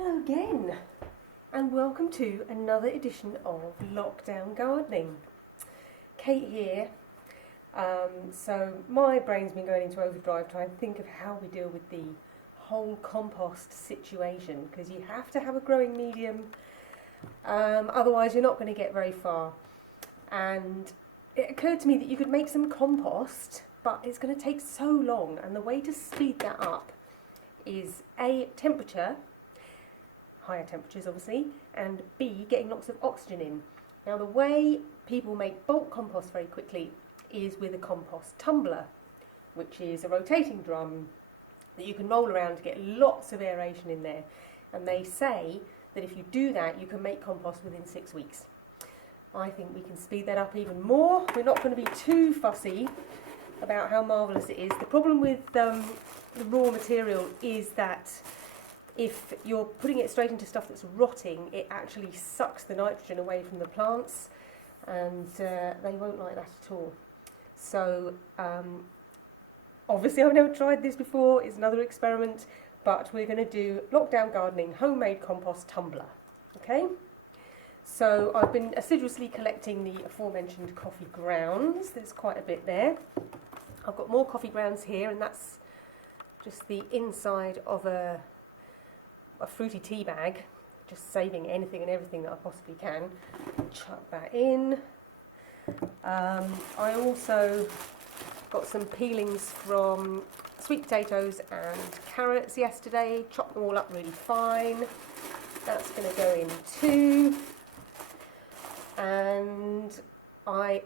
Hello again, and welcome to another edition of Lockdown Gardening. Kate here. So my brain's been going into overdrive trying to think of how we deal with the whole compost situation, because you have to have a growing medium, otherwise you're not going to get very far. And it occurred to me that you could make some compost, but it's going to take so long, and the way to speed that up is A, temperature, higher temperatures obviously, and B, getting lots of oxygen in. Now the way people make bulk compost very quickly is with a compost tumbler, which is a rotating drum that you can roll around to get lots of aeration in there. And they say that if you do that, you can make compost within 6 weeks. I think we can speed that up even more. We're not going to be too fussy about how marvellous it is. The problem with the raw material is that if you're putting it straight into stuff that's rotting, it actually sucks the nitrogen away from the plants, and they won't like that at all. So obviously I've never tried this before, it's another experiment, but we're going to do Lockdown Gardening homemade compost tumbler. Okay? So I've been assiduously collecting the aforementioned coffee grounds. There's quite a bit there. I've got more coffee grounds here, and that's just the inside of a fruity tea bag, just saving anything and everything that I possibly can. Chuck that in. I also got some peelings from sweet potatoes and carrots yesterday, chopped them all up really fine. That's going to go in too. And I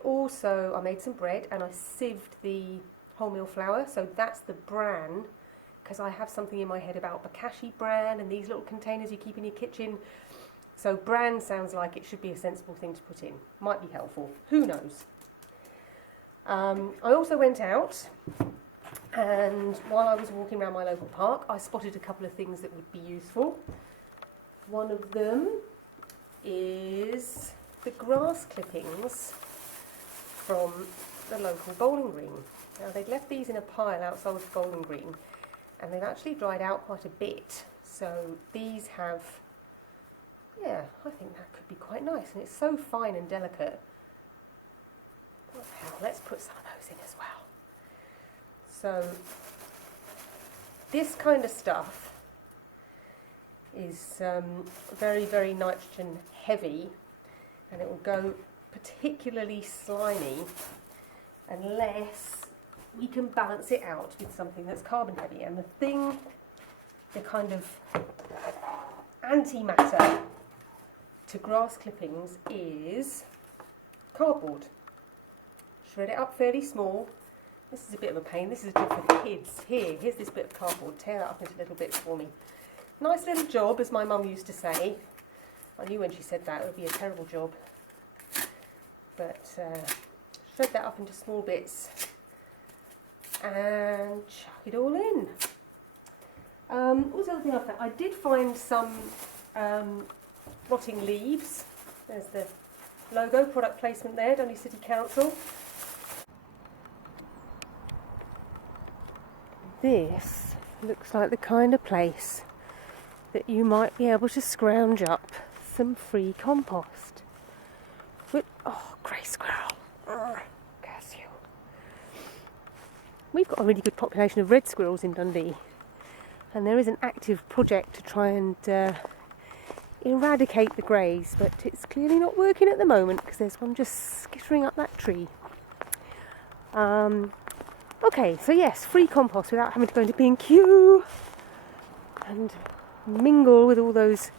made some bread and I sieved the wholemeal flour, so that's the bran, because I have something in my head about bokashi bran and these little containers you keep in your kitchen. So bran sounds like it should be a sensible thing to put in. Might be helpful, who knows. I also went out, and while I was walking around my local park, I spotted a couple of things that would be useful. One of them is the grass clippings from the local bowling green. Now they'd left these in a pile outside the bowling green, and they've actually dried out quite a bit. So these have, I think that could be quite nice, and it's so fine and delicate. What the hell, let's put some of those in as well. So this kind of stuff is very, very nitrogen heavy, and it will go particularly slimy unless we can balance it out with something that's carbon heavy. And the kind of antimatter to grass clippings is cardboard. Shred it up fairly small. This is a bit of a pain. This is a job for kids. Here's this bit of cardboard. Tear that up into little bits for me. Nice little job, as my mum used to say. I knew when she said that it would be a terrible job. But shred that up into small bits and chuck it all in. What was the other thing I found? I did find some rotting leaves. There's the logo, product placement there, Dundee City Council. This looks like the kind of place that you might be able to scrounge up some free compost. Grey squirrel. Curse you. We've got a really good population of red squirrels in Dundee, and there is an active project to try and eradicate the greys, but it's clearly not working at the moment because there's one just skittering up that tree. Okay, so yes, free compost without having to go into B&Q and mingle with all those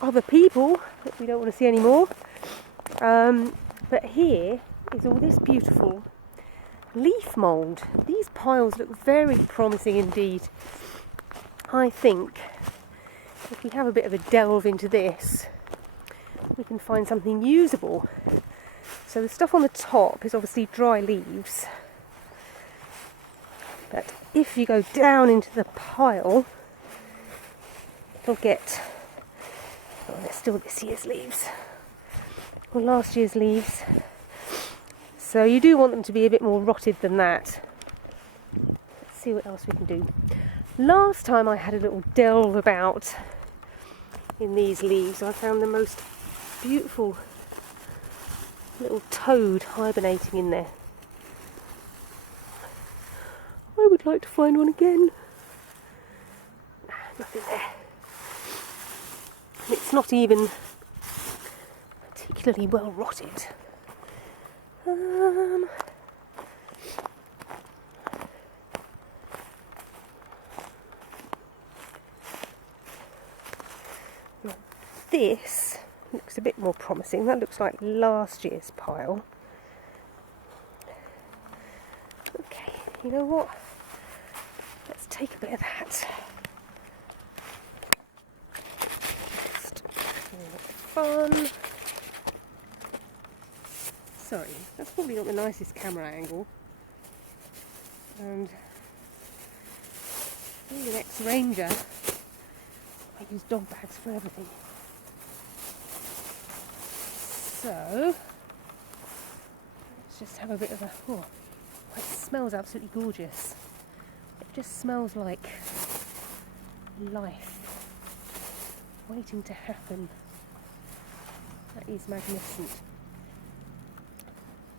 other people that we don't want to see anymore. But here is all this beautiful leaf mould. These piles look very promising indeed. I think if we have a bit of a delve into this, we can find something usable. So the stuff on the top is obviously dry leaves, but if you go down into the pile, you'll get, there's still this year's leaves, or last year's leaves. So you do want them to be a bit more rotted than that. Let's see what else we can do. Last time I had a little delve about in these leaves. I found the most beautiful little toad hibernating in there. I would like to find one again. Nothing there. And it's not even particularly well rotted. This looks a bit more promising. That looks like last year's pile. Okay, you know what? Let's take a bit of that. Just for fun. Sorry, that's probably not the nicest camera angle. And being an ex-ranger, I use dog bags for everything. So, let's just have a bit of a... Oh, it smells absolutely gorgeous. It just smells like life waiting to happen. That is magnificent.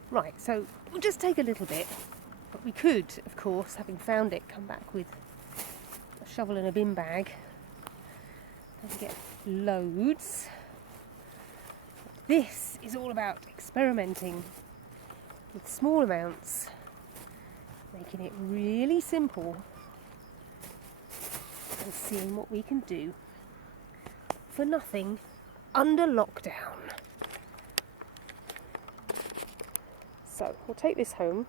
Right, so we'll just take a little bit, but we could, of course, having found it, come back with a shovel and a bin bag and get loads. This is all about experimenting with small amounts, making it really simple and seeing what we can do for nothing under lockdown. So we'll take this home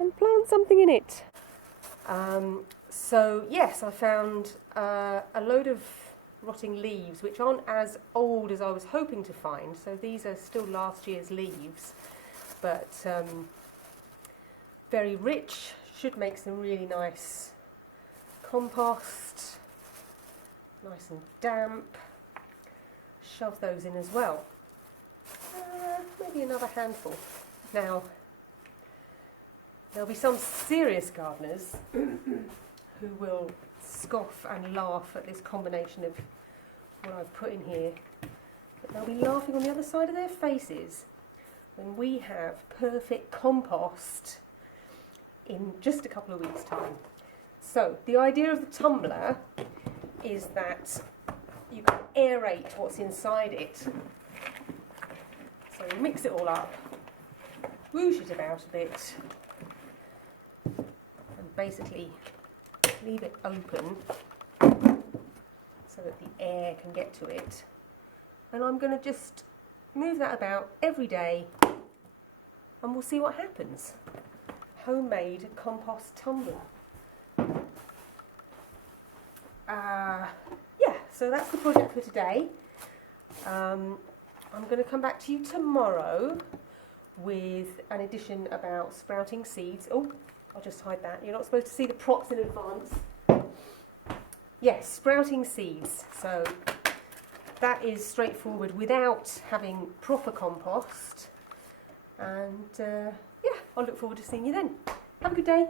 and plant something in it. So yes, I found a load of rotting leaves which aren't as old as I was hoping to find. So these are still last year's leaves, but very rich, should make some really nice compost, nice and damp. Shove those in as well. Maybe another handful. Now, there'll be some serious gardeners who will scoff and laugh at this combination of what I've put in here, but they'll be laughing on the other side of their faces when we have perfect compost in just a couple of weeks' time. So the idea of the tumbler is that you can aerate what's inside it. So you mix it all up, whoosh it about a bit, and basically leave it open so that the air can get to it. And I'm going to just move that about every day and we'll see what happens. Homemade compost tumbler. Yeah, so that's the project for today. I'm going to come back to you tomorrow with an edition about sprouting seeds. Oh, I'll just hide that. You're not supposed to see the props in advance. Yes, sprouting seeds. So that is straightforward without having proper compost. And yeah, I'll look forward to seeing you then. Have a good day.